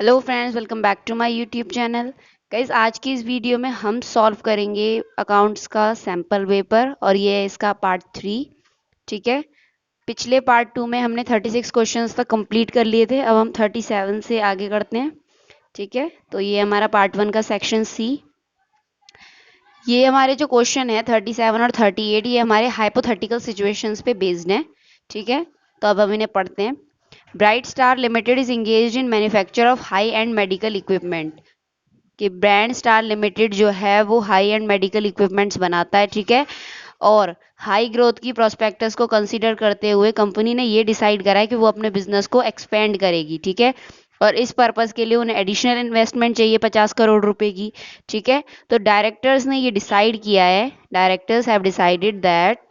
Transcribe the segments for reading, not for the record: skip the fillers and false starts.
Hello friends, welcome back to my YouTube channel. Guys, आज की इस वीडियो में हम सॉल्व करेंगे अकाउंट्स का सैम्पल पेपर और ये है इसका पार्ट 3। ठीक है। पिछले पार्ट 2 में हमने 36 क्वेश्चंस तक कंप्लीट कर लिए थे। अब हम 37 से आगे करते हैं। ठीक है, तो ये हमारा पार्ट 1 का सेक्शन सी। ये हमारे जो क्वेश्चन है 37 और 38, ये हमारे हाइपोथेटिकल सिचुएशंस पे बेस्ड हैं। ठीक है, तो अब हम इन्हें पढ़ते हैं। Bright star limited is engage in manufacture of high and medical equipment. कि ब्रांड स्टार लिमिटेड जो है वो हाई एंड मेडिकल इक्विपमेंट्स बनाता है। ठीक है, और हाई ग्रोथ की प्रोस्पेक्टस को कंसीडर करते हुए कंपनी ने ये डिसाइड करा है कि वो अपने बिजनेस को एक्सपेंड करेगी। ठीक है, और इस पर्पस के लिए उन्हें एडिशनल इन्वेस्टमेंट चाहिए 50 करोड़ रुपए की। ठीक है, तो डायरेक्टर्स ने ये डिसाइड किया है, डायरेक्टर्स हैव डिसाइडेड दैट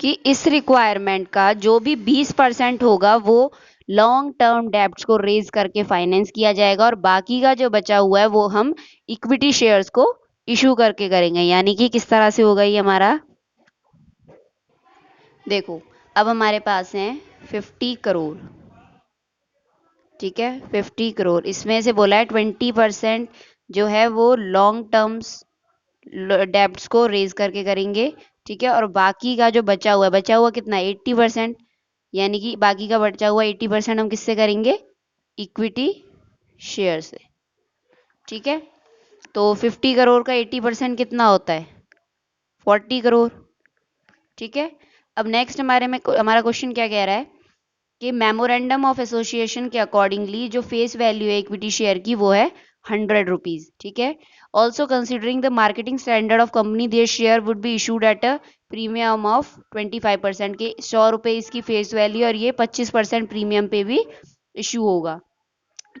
कि इस रिक्वायरमेंट का जो भी 20% होगा वो लॉन्ग टर्म डेब्ट्स को रेज करके फाइनेंस किया जाएगा और बाकी का जो बचा हुआ है वो हम इक्विटी शेयर्स को इशू करके करेंगे। यानी कि किस तरह से होगा ये हमारा, देखो, अब हमारे पास है 50 करोड़। ठीक है, 50 करोड़, इसमें से बोला है 20% जो है वो लॉन्ग टर्म्स डेब्ट्स को रेज करके करेंगे। ठीक है, और बाकी का जो बचा हुआ कितना, 80%। यानी कि बाकी का बचा हुआ 80% हम किससे करेंगे, इक्विटी शेयर से। ठीक है, तो 50 करोड़ का 80% कितना होता है, 40 करोड़। ठीक है, अब नेक्स्ट हमारा क्वेश्चन क्या कह रहा है कि मेमोरेंडम ऑफ एसोसिएशन के अकॉर्डिंगली जो फेस वैल्यू है इक्विटी शेयर की वो है 100 रुपीज। ठीक है, also considering the marketing standard of company their share would be issued at a premium of 25%। के 100 रुपये इसकी फेस वैल्यू और ये 25% प्रीमियम पे भी इशू होगा।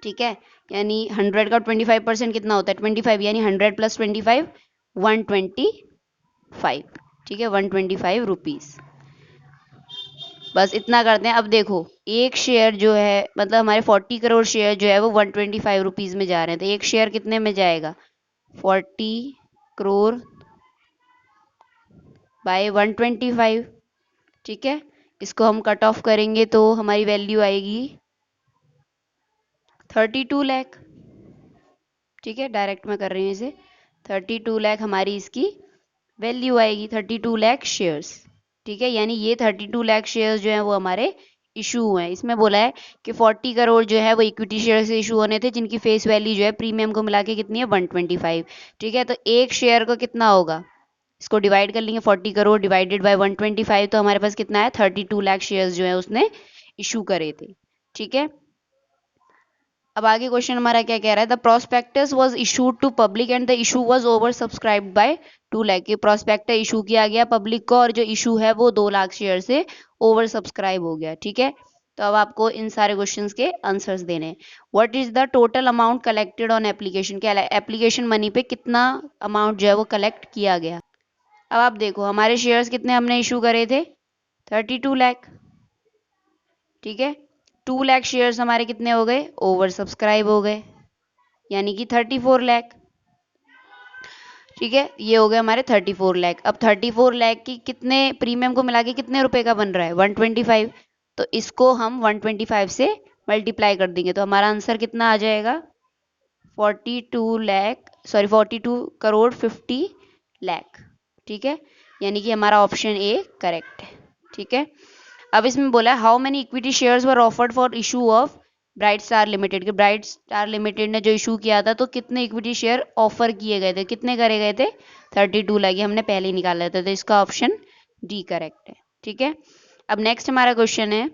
ठीक है, यानी 100 का 25% कितना होता है, 25, यानी 100 प्लस 25, 125। ठीक है, 125 रुपीज। बस इतना करते हैं। अब देखो, एक शेयर जो है, मतलब हमारे 40 करोड़ शेयर जो है वो 125 रुपीज में जा रहे हैं, तो एक शेयर कितने में जाएगा, 40 करोड़ बाय 125। ठीक है, इसको हम कट ऑफ करेंगे तो हमारी वैल्यू आएगी 32 लाख। ठीक है, डायरेक्ट में कर रही हूँ इसे, 32 लाख हमारी इसकी वैल्यू आएगी, 32 लाख शेयर्स। ठीक है, यानी ये 32 लाख शेयर्स जो हैं वो हमारे इशू हुए हैं। इसमें बोला है कि 40 करोड़ जो है वो इक्विटी शेयर से इशू होने थे, जिनकी फेस वैल्यू जो है प्रीमियम को मिला के कितनी है, 125। ठीक है, तो एक शेयर को कितना होगा, इसको डिवाइड कर लेंगे, 40 करोड़ डिवाइडेड बाय 125, तो हमारे पास कितना है, 32 लाख शेयर्स जो है उसने इशू करे थे। ठीक है, अब आगे क्वेश्चन हमारा क्या कह रहा है, the prospectus was issued to public and the issue was over subscribed by 2 lakh. के प्रोस्पेक्टस इशू किया गया पब्लिक को और जो इशू है वो 2 लाख शेयर से ओवर सब्सक्राइब हो गया। ठीक है, तो अब आपको इन सारे क्वेश्चंस के आंसर्स देने हैं। What is the total amount collected on application, क्या एप्लीकेशन मनी पे कितना अमाउंट जो है वो कलेक्ट किया गया। अब आप देखो, हमारे शेयर्स कितने हमने इशू करे थे, 32 लाख। ठीक है, 2 लाख शेयर्स हमारे कितने हो गए, ओवर सब्सक्राइब हो गए, यानी कि 34 लाख। ठीक है, ये हो गए हमारे 34 लाख। अब 34 लाख की कितने प्रीमियम को मिला के कितने रुपए का बन रहा है, 125। तो इसको हम 125 से मल्टीप्लाई कर देंगे तो हमारा आंसर कितना आ जाएगा, 42 लाख, सॉरी 42 करोड़ 50 लाख। ठीक है, यानी कि हमारा ऑप्शन ए करेक्ट है। ठीक है, अब इसमें बोला how many equity shares were offered for issue of bright star limited. के ब्राइट स्टार लिमिटेड ने जो इशू किया था तो कितने इक्विटी शेयर ऑफर किए गए थे, कितने करे गए थे, 32 लाख। हमने पहले ही निकाला था, तो इसका ऑप्शन डी करेक्ट है। ठीक है, अब नेक्स्ट हमारा क्वेश्चन है,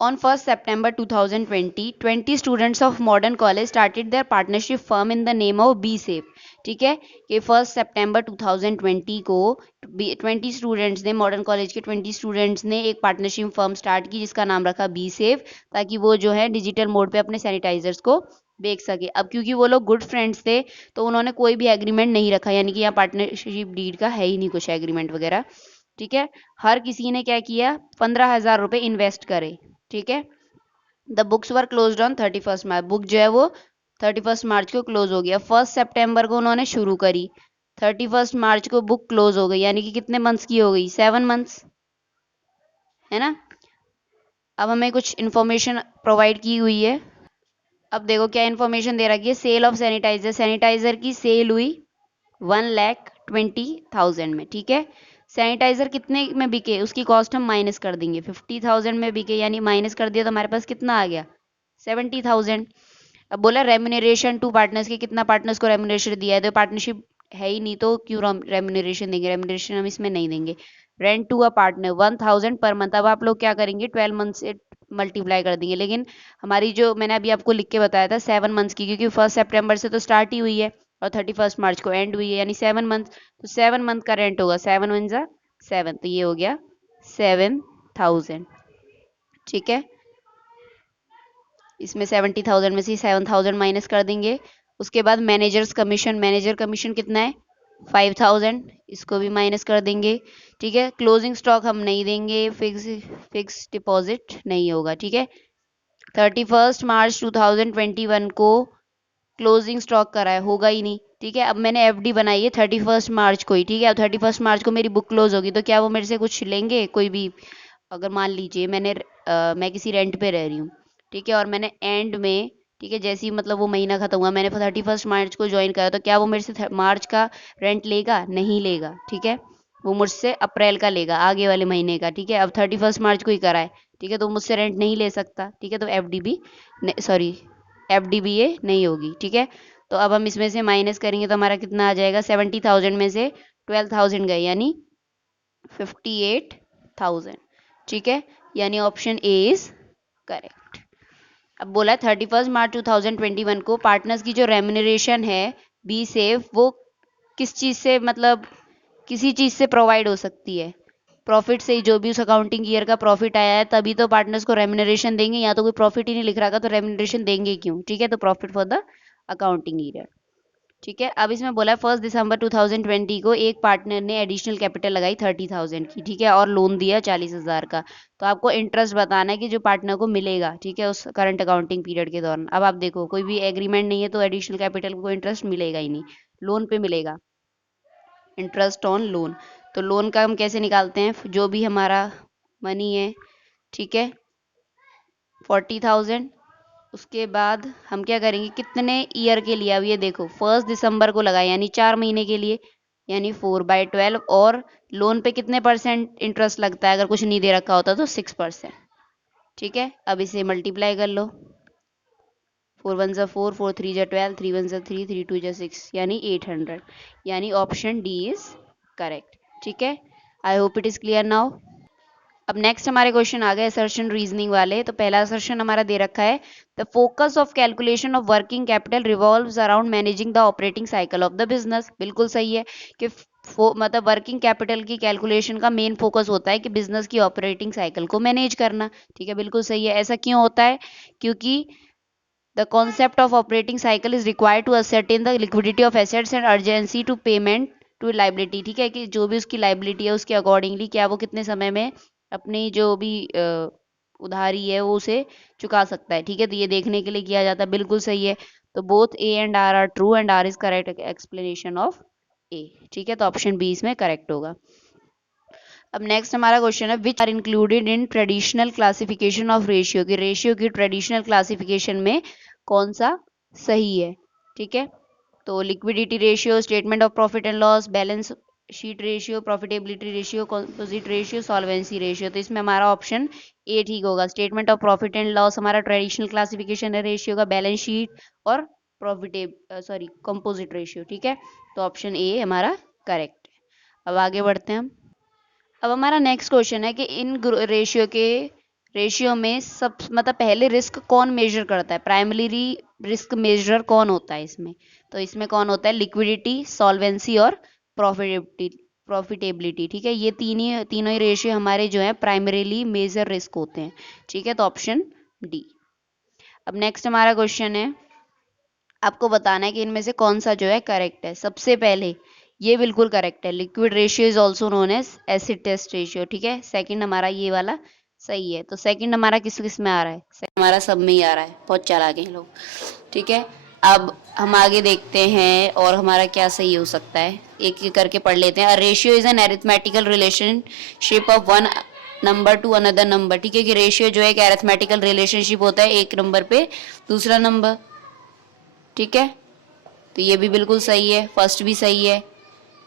on 1st September 2020, 20 students of Modern College started their partnership firm in the name of Be Safe. ठीक है, कि 1 सितंबर 2020 को 20 स्टूडेंट्स ने, मॉडर्न कॉलेज के 20 स्टूडेंट्स ने एक पार्टनरशिप फर्म स्टार्ट की जिसका नाम रखा बी सेफ, ताकि वो जो है डिजिटल मोड पे अपने सैनिटाइजर्स को बेच सके। अब क्योंकि वो लोग गुड फ्रेंड्स थे तो उन्होंने कोई भी एग्रीमेंट नहीं रखा, यानी कि यहाँ पार्टनरशिप डीड का है ही नहीं कुछ एग्रीमेंट वगैरह। ठीक है, हर किसी ने क्या किया, 15,000 रुपये इन्वेस्ट करे। ठीक है, the books were close on 31 March. Book जो है वो 31 मार्च को क्लोज हो गया। 1 सितंबर को उन्होंने शुरू करी, 31 मार्च को बुक क्लोज हो गई, यानी कि कितने मंथ्स की हो गई, 7 मंथ्स, है ना। अब हमें कुछ इंफॉर्मेशन प्रोवाइड की हुई है। अब देखो क्या इन्फॉर्मेशन दे रखी है, सेल ऑफ सैनिटाइजर, सैनिटाइजर की सेल हुई 1,20,000 में, ठीक है। सैनिटाइजर कितने में बिके उसकी कॉस्ट हम माइनस कर देंगे, 50,000 में बिके, यानी माइनस कर दिया तो हमारे पास कितना आ गया, 70,000। अब बोला रेम्यूनरेशन टू पार्टनर्स के, कितना पार्टनर्स को रेम्यूनरेशन दिया है, तो पार्टनरशिप है ही नहीं तो क्यों रेम्यूनरेशन देंगे, रेम्यूनरेशन हम इसमें नहीं देंगे। Rent to a partner 1,000 per month, अब आप लोग क्या करेंगे 12 मंथ से मल्टीप्लाई कर देंगे, लेकिन हमारी जो मैंने अभी आपको लिख के बताया था 7 मंथ्स की, क्योंकि 1 सितंबर से तो स्टार्ट ही हुई है और 31 मार्च को एंड हुई है, यानी 7 मंथ, तो 7 मंथ का रेंट होगा 7 × 1 = 7, तो ये हो गया 7,000, ठीक है। इसमें 70,000 में से 7,000 माइनस कर देंगे। उसके बाद मैनेजर्स कमीशन, मैनेजर कमीशन कितना है 5,000, इसको भी माइनस कर देंगे, ठीक है। क्लोजिंग स्टॉक हम नहीं देंगे, फिक्स डिपॉजिट नहीं होगा, ठीक है। 31 मार्च 2021 को क्लोजिंग स्टॉक करा है, होगा ही नहीं, ठीक है। अब मैंने एफडी बनाई है 31 मार्च को ही, ठीक है। अब 31 मार्च को मेरी बुक क्लोज होगी तो क्या वो मेरे से कुछ लेंगे कोई भी, अगर मान लीजिए मैं किसी रेंट पे रह रही हूँ, ठीक है, और मैंने एंड में, ठीक है, जैसे ही मतलब वो महीना खत्म हुआ, मैंने 31 मार्च को ज्वाइन करा, तो क्या वो मेरे से मार्च का रेंट लेगा, नहीं लेगा, ठीक है। वो मुझसे अप्रैल का लेगा, आगे वाले महीने का, ठीक है। अब 31 मार्च को ही करा है, ठीक है, तो मुझसे रेंट नहीं ले सकता, ठीक है, तो एफडी भी सॉरी एफडी भी ये नहीं होगी, ठीक है। तो अब हम इसमें से माइनस करेंगे तो हमारा कितना आ जाएगा, 70,000 में से 12,000 गए, यानी 58,000, ठीक है, यानी ऑप्शन ए इज करेक्ट। अब बोला 31 मार्च 2021 को पार्टनर्स की जो रेम्यूनरेशन है बी सेफ, वो किस चीज़ से, मतलब किसी चीज़ से प्रोवाइड हो सकती है, प्रॉफिट से ही, जो भी उस अकाउंटिंग ईयर का प्रॉफिट आया है तभी तो पार्टनर्स को रेम्यूनरेशन देंगे, या तो कोई प्रॉफिट ही नहीं लिख रहा था तो रेम्यूनरेशन देंगे क्यों, ठीक है। तो profit for the accounting year, ठीक है। अब इसमें बोला 1 दिसंबर 2020 को एक पार्टनर ने एडिशनल कैपिटल लगाई 30,000 की, ठीक है, और लोन दिया 40,000 का, तो आपको इंटरेस्ट बताना है कि जो पार्टनर को मिलेगा, ठीक है, उस करंट अकाउंटिंग पीरियड के दौरान। अब आप देखो कोई भी एग्रीमेंट नहीं है तो एडिशनल कैपिटल को इंटरेस्ट मिलेगा ही नहीं, लोन पे मिलेगा, इंटरेस्ट ऑन लोन। तो लोन का हम कैसे निकालते हैं, जो भी हमारा मनी है, ठीक है, 40,000, उसके बाद हम क्या करेंगे कितने ईयर के लिए, अब ये देखो 1 दिसंबर को लगाए यानी 4 महीने के लिए, यानी 4/12, और लोन पे कितने परसेंट इंटरेस्ट लगता है अगर कुछ नहीं दे रखा होता तो 6%, ठीक है। अब इसे मल्टीप्लाई कर लो, 4 × 1 = 4, 4 × 3 = 12, 3 × 1 = 3, 3 × 2 = 6, यानी 800, यानी ऑप्शन डी इज करेक्ट, ठीक है। I hope it is clear now. अब नेक्स्ट हमारे क्वेश्चन आ गए असर्शन रीजनिंग वाले। तो पहला असर्शन हमारा दे रखा है, the focus of calculation of working capital revolves around managing the operating cycle of the business. बिल्कुल सही है कि मतलब वर्किंग कैपिटल की कैलकुलेशन का मेन फोकस होता है कि बिजनेस की ऑपरेटिंग साइकिल को मैनेज करना, ठीक है, बिल्कुल सही है। ऐसा क्यों होता है, क्योंकि the concept of operating cycle is required to ascertain the liquidity of assets and urgency to payment to liability, ठीक है, कि जो भी उसकी लाइबिलिटी है उसके अकॉर्डिंगली क्या वो कितने समय में अपनी जो भी उधारी है वो उसे चुका सकता है, ठीक है, तो ये देखने के लिए किया जाता है, बिल्कुल सही है। तो both A and R are true and R is correct explanation of A, ठीक है, तो ऑप्शन बी इसमें करेक्ट होगा। अब नेक्स्ट हमारा क्वेश्चन है, which are included in traditional classification of ratio, की रेशियो की ट्रेडिशनल क्लासिफिकेशन में कौन सा सही है, ठीक है। तो liquidity ratio, statement of profit and loss, balance sheet ratio, profitability ratio, composite ratio, solvency ratio. तो इसमें हमारा ऑप्शन ए ठीक होगा। Statement of profit and loss हमारा ट्रेडिशनल क्लासिफिकेशन है रेशियो का, बैलेंस शीट और कंपोजिट रेशियो, ठीक है, तो ऑप्शन ए हमारा करेक्ट है। अब आगे बढ़ते हैं हम। अब हमारा नेक्स्ट क्वेश्चन है कि इन रेशियो में सब मतलब पहले रिस्क कौन मेजर करता है, प्राइमरी रिस्क मेजर कौन होता है इसमें, तो इसमें कौन होता है, लिक्विडिटी, सॉल्वेंसी और प्रॉफिटेबिलिटी, ठीक है, ये तीनों ही रेशियो हमारे जो है प्राइमरीली मेजर रिस्क होते हैं, ठीक है, तो ऑप्शन डी। अब नेक्स्ट हमारा क्वेश्चन है, आपको बताना है कि इनमें से कौन सा जो है करेक्ट है। सबसे पहले ये बिल्कुल करेक्ट है, liquid ratio is also known as acid test ratio, ठीक है, सेकंड हमारा ये वाला सही है। तो सेकंड हमारा किस किस में आ रहा है, हमारा सब में ही आ रहा है, बहुत चालाक हैं लोग, ठीक है। अब हम आगे देखते हैं और हमारा क्या सही हो सकता है, एक एक करके पढ़ लेते हैं। Ratio is an arithmetical relationship of one number two another number, ठीक है, कि रेशियो जो है एक अरिथमेटिकल रिलेशनशिप होता है एक नंबर पे दूसरा नंबर, ठीक है। तो ये भी बिल्कुल सही है, फर्स्ट भी सही है,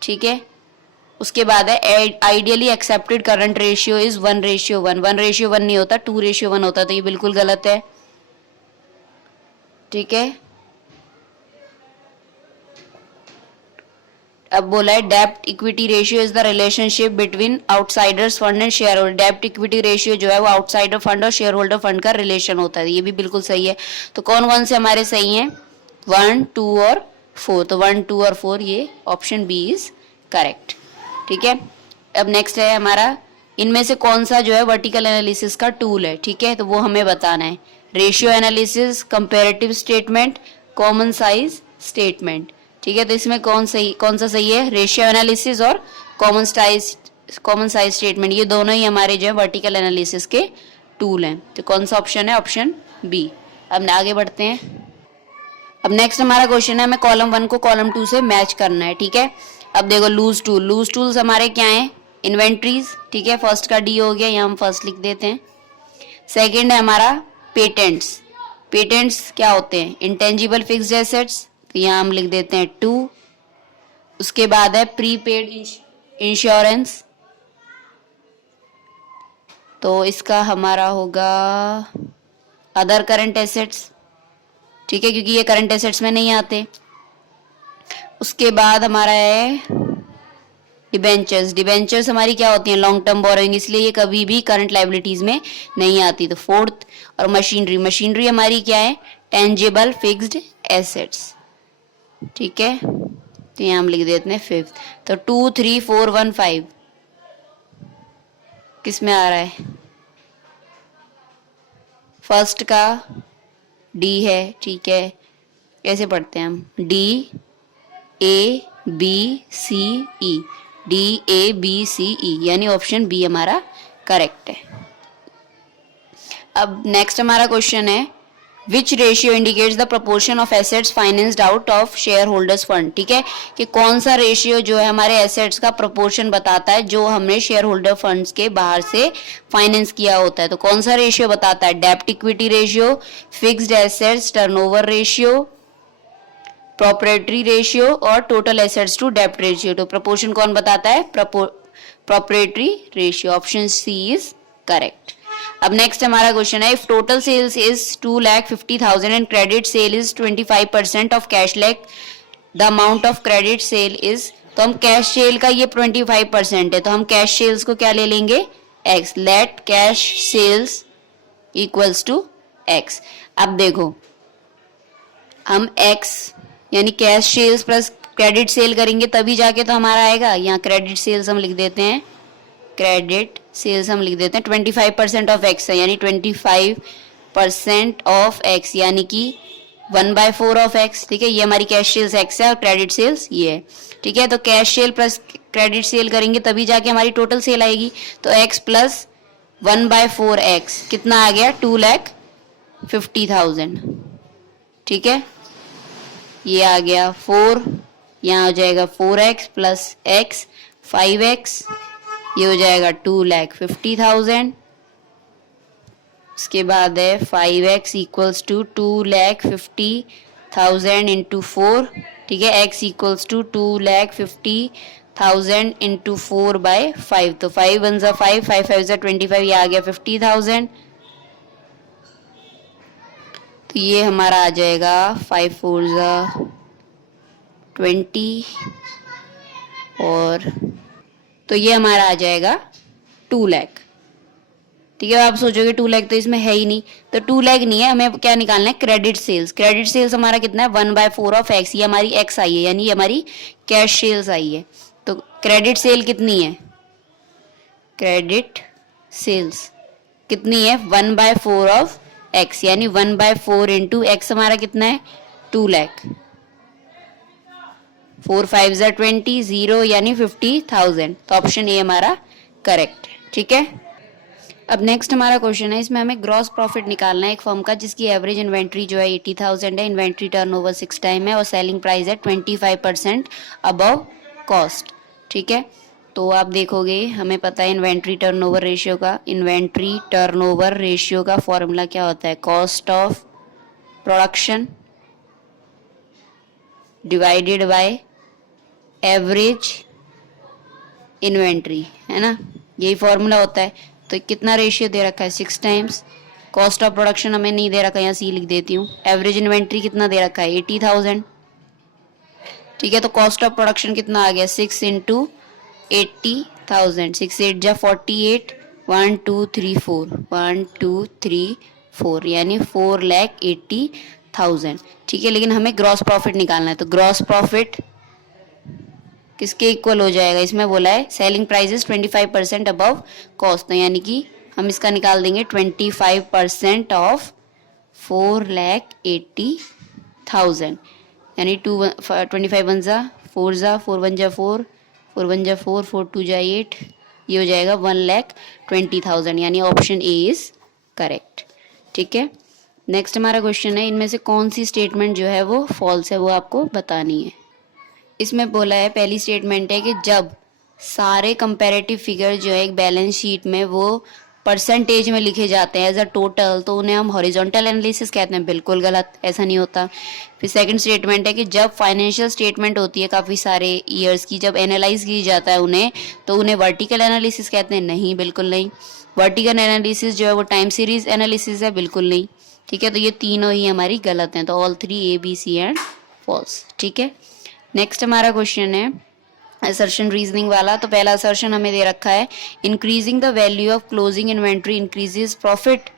ठीक है। उसके बाद है ideally accepted current ratio is 1:1, 1:1 नहीं होता, 2:1 होता, तो ये बिल्कुल गलत है, ठीक है। अब बोला है डेब्ट equity ratio is the relationship between outsiders fund and share holder. डेब्ट इक्विटी रेशियो जो है वो आउटसाइडर फंड और शेयर होल्डर फंड का रिलेशन होता है, ये भी बिल्कुल सही है। तो कौन कौन से हमारे सही हैं? 1, 2 और 4। तो 1, 2 और 4 ये ऑप्शन बी इज करेक्ट, ठीक है। अब नेक्स्ट है हमारा, इनमें से कौन सा जो है वर्टिकल एनालिसिस का टूल है, ठीक है, तो वो हमें बताना है। Ratio analysis, comparative statement, common size statement, ठीक है। तो इसमें कौन सा सही है? रेशियो एनालिसिस और कॉमन साइज स्टेटमेंट, ये दोनों ही हमारे जो है वर्टिकल एनालिसिस के टूल हैं। तो कौन सा ऑप्शन है? Option B. अब आगे बढ़ते हैं। अब नेक्स्ट हमारा क्वेश्चन है, हमें कॉलम 1 को कॉलम 2 से मैच करना है, ठीक है। अब देखो लूज टूल्स हमारे क्या हैं? इन्वेंट्रीज, ठीक है, फर्स्ट का डी हो गया, यहाँ हम फर्स्ट लिख देते हैं। सेकेंड है हमारा पेटेंट्स क्या होते हैं? इंटेंजिबल फिक्स्ड एसेट्स, तो यहाँ हम लिख देते हैं 2। उसके बाद है प्रीपेड इंश्योरेंस, तो इसका हमारा होगा अदर करंट एसेट्स, ठीक है, क्योंकि ये करंट एसेट्स में नहीं आते। उसके बाद हमारा है डिबेंचर्स हमारी क्या होती हैं? लॉन्ग टर्म बोरोइंग, इसलिए ये कभी भी करंट लाइबिलिटीज में नहीं आती। तो फोर्थ, और मशीनरी हमारी क्या है? टेंजिबल फिक्स्ड एसेट्स, ठीक है, तो यहाँ हम लिख देते हैं 5th। तो 2, 3, 4, 1, 5 किस में आ रहा है? फर्स्ट का डी है, ठीक है, कैसे पढ़ते हैं हम? D A B C E, DABCE, यानी ऑप्शन बी हमारा करेक्ट है। अब नेक्स्ट हमारा क्वेश्चन है, which ratio indicates the proportion of assets financed out of share holders fund, ठीक है, कि कौन सा रेशियो जो है हमारे एसेट्स का प्रोपोर्शन बताता है जो हमने शेयर होल्डर फंड्स के बाहर से फाइनेंस किया होता है। तो कौन सा रेशियो बताता है? डेब्ट equity ratio, fixed assets turnover ratio, proprietary ratio और टोटल एसेट्स टू डेब्ट रेशियो। तो प्रोपोर्शन कौन बताता है? Proprietary ratio, option C is correct. अब नेक्स्ट हमारा क्वेश्चन है, if total sales is 2,50,000 and credit sale is 25% of cash lake, the amount of credit sale is, तो हम कैश सेल का ये 25% है, तो हम कैश सेल्स को क्या ले लेंगे? x, let cash sales equals to x। अब देखो हम x यानी cash sales plus credit sale करेंगे तभी जाके तो हमारा आएगा। यहाँ क्रेडिट सेल्स हम लिख देते हैं, 25% ऑफ एक्स है, यानी 25% ऑफ एक्स, यानी कि 1/4 ऑफ एक्स, ठीक है। ये हमारी कैश सेल्स एक्स है और क्रेडिट सेल्स ये है, ठीक है। तो cash cell plus credit sale करेंगे तभी जाके हमारी टोटल सेल आएगी। तो एक्स प्लस 1/4 एक्स कितना आ गया? 2,50,000, ठीक है। ये आ गया 4, यहाँ हो जाएगा 4x प्लस x 5x, ये हो जाएगा 2,50,000। उसके बाद है 5x इक्वल्स टू 2,50,000 इंटू 4, ठीक है। x इक्वल्स टू 2,50,000 इंटू 4/5, तो 5 1 ज़ा 5, 5 5 ज़ा 25, ये आ गया 50,000। तो ये हमारा आ जाएगा 5 4 ज़ा 20, और तो ये हमारा आ जाएगा 2 लाख, ठीक है। आप सोचोगे 2 लाख तो इसमें है ही नहीं, तो 2 लाख नहीं है, हमें क्या निकालना है? Credit sales. क्रेडिट सेल्स हमारा कितना है? 1/4 ऑफ एक्स, ये हमारी एक्स आई है, यानी ये हमारी कैश सेल्स आई है। तो क्रेडिट सेल कितनी है? क्रेडिट सेल्स कितनी है? 1/4 ऑफ एक्स, यानी 1/4 इंटू एक्स हमारा कितना है? 2 लाख। 4 5 ज़ा 20, 0 यानी 50,000, तो ऑप्शन ए हमारा करेक्ट है, ठीक है। अब नेक्स्ट हमारा क्वेश्चन है, इसमें हमें ग्रॉस प्रॉफिट निकालना है एक फर्म का जिसकी एवरेज इन्वेंट्री जो है 80,000 है, इन्वेंट्री टर्नओवर 6 टाइम है और सेलिंग प्राइस है 25% अबव कॉस्ट, ठीक है। तो आप देखोगे हमें पता है इन्वेंट्री टर्नओवर रेशियो का, इन्वेंट्री टर्नओवर रेशियो का फॉर्मूला क्या होता है, cost of production divided by average inventory, है ना, यही फॉर्मूला होता है। तो कितना रेशियो दे रखा है, 6 टाइम्स। कॉस्ट ऑफ प्रोडक्शन हमें नहीं दे रखा, यहाँ सी लिख देती हूँ। एवरेज इन्वेंट्री कितना दे रखा है, 80,000। ठीक है, तो कॉस्ट ऑफ प्रोडक्शन कितना आ गया, 6 इंटू 80,000, 6 8 जा 48, 1 2 3 4, 1 2 3 4 यानी 4,80,000। ठीक है, लेकिन हमें ग्रॉस प्रॉफिट निकालना है, तो ग्रॉस प्रॉफिट किसके इक्वल हो जाएगा, इसमें बोला है सेलिंग प्राइसेस 25% अबव कॉस्ट, तो यानी कि हम इसका निकाल देंगे 25% ऑफ 4,80,000 यानी 25 वन जा 4 जा 4 वन जा 4 4 वन जा 4 4 2 जा 8, ये हो जाएगा 1,20,000 यानी ऑप्शन ए इज करेक्ट। ठीक है, नेक्स्ट हमारा क्वेश्चन है, इनमें से कौन सी स्टेटमेंट जो है वो फॉल्स है, वो आपको बतानी है। इसमें बोला है, पहली स्टेटमेंट है कि जब सारे कंपैरेटिव फिगर जो है एक बैलेंस शीट में वो परसेंटेज में लिखे जाते हैं एज अ टोटल, तो उन्हें हम हॉरिजॉन्टल एनालिसिस कहते हैं। बिल्कुल गलत, ऐसा नहीं होता। फिर सेकंड स्टेटमेंट है कि जब फाइनेंशियल स्टेटमेंट होती है काफ़ी सारे ईयर्स की, जब एनालाइज की जाता है उन्हें, तो उन्हें वर्टिकल एनालिसिस कहते हैं। नहीं, बिल्कुल नहीं। वर्टिकल एनालिसिस जो है वो टाइम सीरीज एनालिसिस है, बिल्कुल नहीं। ठीक है, तो ये तीनों ही हमारी गलत हैं, तो all 3 A B C and false. ठीक है, नेक्स्ट हमारा क्वेश्चन है असर्शन रीजनिंग वाला। तो पहला असर्शन हमें दे रखा है, increasing the value of closing inventory increases profit,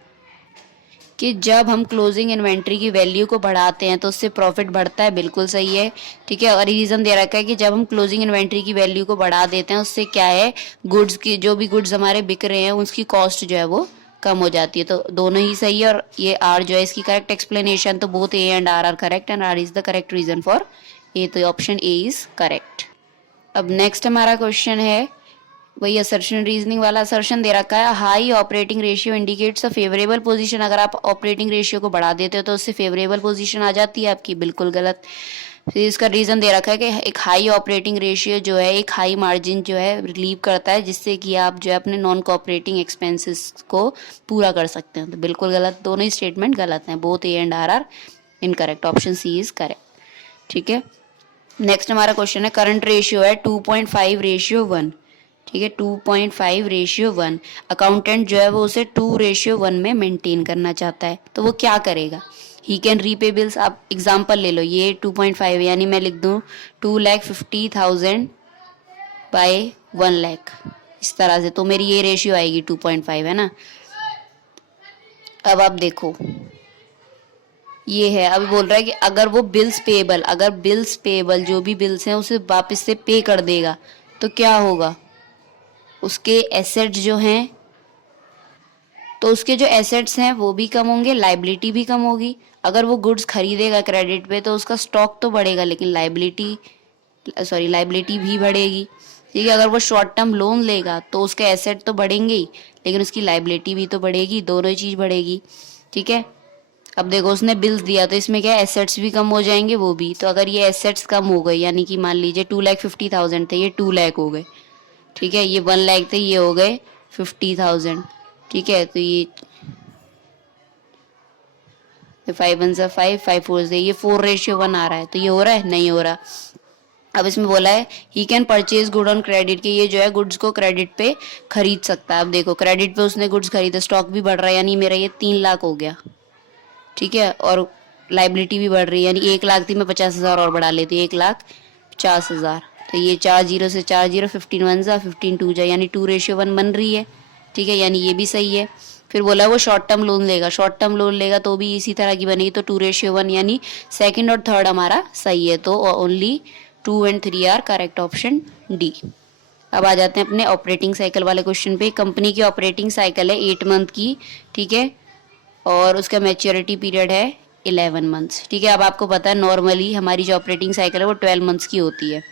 कि जब हम क्लोजिंग इन्वेंट्री की वैल्यू को बढ़ाते हैं तो उससे प्रॉफिट बढ़ता है। बिल्कुल सही है। ठीक है, और रीजन दे रखा है कि जब हम क्लोजिंग इन्वेंट्री की वैल्यू को बढ़ा देते हैं उससे क्या है, गुड्स की, जो भी गुड्स हमारे बिक रहे हैं उसकी कॉस्ट जो है वो कम हो जाती है। तो दोनों ही सही है, और ये आर जो है इसकी करेक्ट एक्सप्लेनेशन, तो both A and R correct and R is the correct reason for A, तो ऑप्शन ए इज करेक्ट। अब नेक्स्ट हमारा क्वेश्चन है वही असर्शन रीजनिंग वाला। असर्शन दे रखा है, high operating ratio indicates a favourable position. अगर आप ऑपरेटिंग रेशियो को बढ़ा देते हो तो उससे फेवरेबल पोजीशन आ जाती है आपकी। बिल्कुल गलत। फिर इसका रीजन दे रखा है कि एक हाई ऑपरेटिंग रेशियो जो है एक हाई मार्जिन जो है रिलीव करता है, जिससे कि आप जो है अपने नॉन कोऑपरेटिंग एक्सपेंसेस को पूरा कर सकते हैं। तो बिल्कुल गलत, दोनों ही स्टेटमेंट गलत हैं। Both A and R incorrect, option C is correct. ठीक है, नेक्स्ट हमारा क्वेश्चन है, करंट रेशियो है 2.5:1। ठीक है, 2.5:1। अकाउंटेंट जो है वो उसे 2:1 में मेंटेन करना चाहता है, तो वो क्या करेगा। He can repay bills. आप एग्जांपल ले लो, ये 2.5 यानी मैं लिख दूं 2,50,000 बाय 1 लाख, इस तरह से, तो मेरी ये रेशियो आएगी 2.5, है ना। अब आप देखो, ये है, अभी बोल रहा है कि अगर वो बिल्स पेएबल जो भी बिल्स हैं उसे वापस से पे कर देगा तो क्या होगा, उसके एसेट्स जो हैं, तो उसके जो एसेट्स हैं वो भी कम होंगे, लाइबिलिटी भी कम होगी। अगर वो गुड्स खरीदेगा क्रेडिट पे तो उसका स्टॉक तो बढ़ेगा, लेकिन लाइबिलिटी भी बढ़ेगी। ठीक है, अगर वो शॉर्ट टर्म लोन लेगा तो उसके एसेट तो बढ़ेंगे ही, लेकिन उसकी लाइबिलिटी भी तो बढ़ेगी, दोनों ही चीज बढ़ेगी। ठीक है, अब देखो उसने बिल्स दिया तो इसमें क्या एसेट्स भी कम हो जाएंगे, वो भी। तो अगर ये एसेट्स कम हो गए, यानी कि मान लीजिए 2,50,000 थे, ये 2 लाख हो गए। ठीक है, ये 1 लाख थे, ये हो गए 50,000। ठीक है, तो ये 5 1 जा 5 5 4 से ये 4:1 आ रहा है, तो ये हो रहा है, नहीं हो रहा। अब इसमें बोला है he can purchase good on credit, कि ये जो है गुड्स को क्रेडिट पे खरीद सकता है। अब देखो क्रेडिट पे उसने गुड्स खरीदा, स्टॉक भी बढ़ रहा है, यानी मेरा ये 3 लाख हो गया। ठीक है, और लाइबिलिटी भी बढ़ रही है, यानी 1 लाख थी, मैं 50,000 और बढ़ा लेती, 1,50,000। तो ये 4 0 से 4 0, 15 1 जा 15 2 जा, यानी 2:1 बन रही है। ठीक है, यानी ये भी सही है। फिर बोला वो शॉर्ट टर्म लोन लेगा तो भी इसी तरह की बनेगी, तो 2:1, यानी सेकंड और थर्ड हमारा सही है, तो only 2 and 3 are correct, option D. अब आ जाते हैं अपने ऑपरेटिंग साइकिल वाले क्वेश्चन पे। कंपनी की ऑपरेटिंग साइकिल है 8 मंथ की। ठीक है, और उसका मैच्योरिटी पीरियड है 11 मंथ्स। ठीक है, अब आपको पता है नॉर्मली हमारी जो ऑपरेटिंग साइकिल है वो 12 मंथ्स की होती है।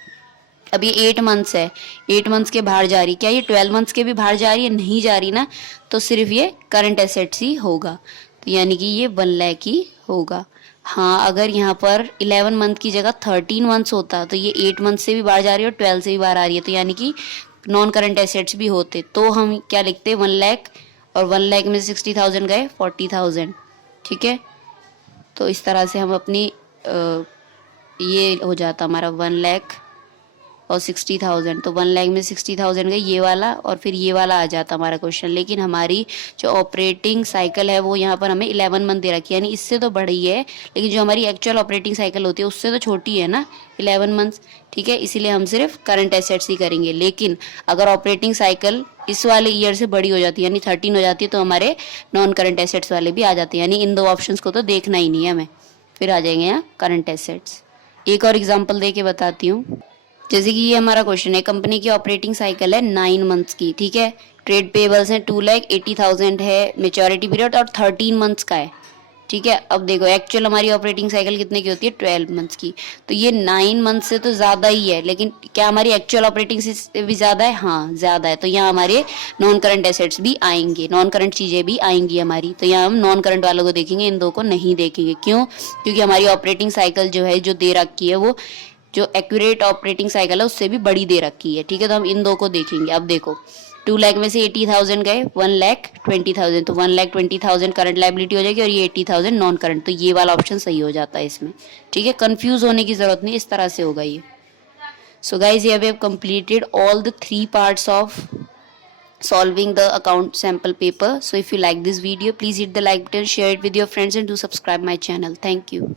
अब ये 8 मंथ्स है, 8 मंथ्स के बाहर जा रही, क्या ये 12 मंथ्स के भी बाहर जा रही है, नहीं जा रही ना, तो सिर्फ ये करंट एसेट्स ही होगा, तो यानी कि ये 1 लाख ही होगा। हाँ, अगर यहाँ पर 11 मंथ की जगह 13 मंथ्स होता तो ये 8 मंथ से भी बाहर जा रही है और 12 से भी बाहर आ रही है, तो यानी कि नॉन करंट एसेट्स भी होते तो हम क्या लिखते 1 लाख, और 1 लाख में 60,000 गए 40,000, ठीक है। तो इस तरह से हम अपनी ये हो जाता हमारा 1 लाख और 60,000, तो 1 लाख में 60,000 गई ये वाला, और फिर ये वाला आ जाता हमारा क्वेश्चन। लेकिन हमारी जो ऑपरेटिंग साइकिल है वो यहाँ पर हमें 11 मंथ दे रखी है, यानी इससे तो बड़ी है, लेकिन जो हमारी एक्चुअल ऑपरेटिंग साइकिल होती है उससे तो छोटी है ना 11 मंथ्स, ठीक है। इसीलिए हम सिर्फ करंट एसेट्स ही करेंगे। लेकिन अगर ऑपरेटिंग साइकिल इस वाले ईयर से बड़ी हो जाती है यानी 13 हो जाती है तो हमारे नॉन करंट एसेट्स वाले भी आ जाते हैं, यानी इन दो ऑप्शंस को तो देखना ही नहीं है हमें, फिर आ जाएंगे यहाँ करंट एसेट्स। एक और एग्जाम्पल दे के बताती हूँ। जैसे कि ये हमारा क्वेश्चन है, कंपनी की ऑपरेटिंग साइकिल है 9 मंथ्स की, ठीक है। ट्रेड पेबल्स हैं 2,80,000 है, मेच्योरिटी पीरियड और 13 मंथ्स का है, ठीक है। अब देखो एक्चुअल हमारी ऑपरेटिंग साइकिल कितने की होती है 12 मंथ्स की, तो ये 9 मंथ से तो ज़्यादा ही है, लेकिन क्या हमारी एक्चुअल ऑपरेटिंग से भी ज़्यादा है? हाँ ज़्यादा है, तो यहाँ हमारे नॉन करंट एसेट्स भी आएंगे, नॉन करंट चीज़ें भी आएंगी हमारी। तो यहाँ हम नॉन करंट वालों को देखेंगे, इन दो को नहीं देखेंगे। क्यों? क्योंकि हमारी ऑपरेटिंग साइकिल जो है जो दे रखी है वो जो एक्यूरेट ऑपरेटिंग साइकिल है उससे भी बड़ी दे रखी है, ठीक है। तो हम इन दो को देखेंगे। अब देखो 2 लाख में से 80,000 गए 1,20,000, तो 1,20,000 करंट लाइबिलिटी हो जाएगी और ये 80,000 नॉन करंट, तो ये वाला ऑप्शन सही हो जाता है इसमें, ठीक है। कंफ्यूज होने की जरूरत नहीं, इस तरह से होगा ये। So guys we have completed all the 3 parts of solving the account sample paper. So if you like this video, please hit the like button, share it with your friends and do subscribe my channel. Thank you.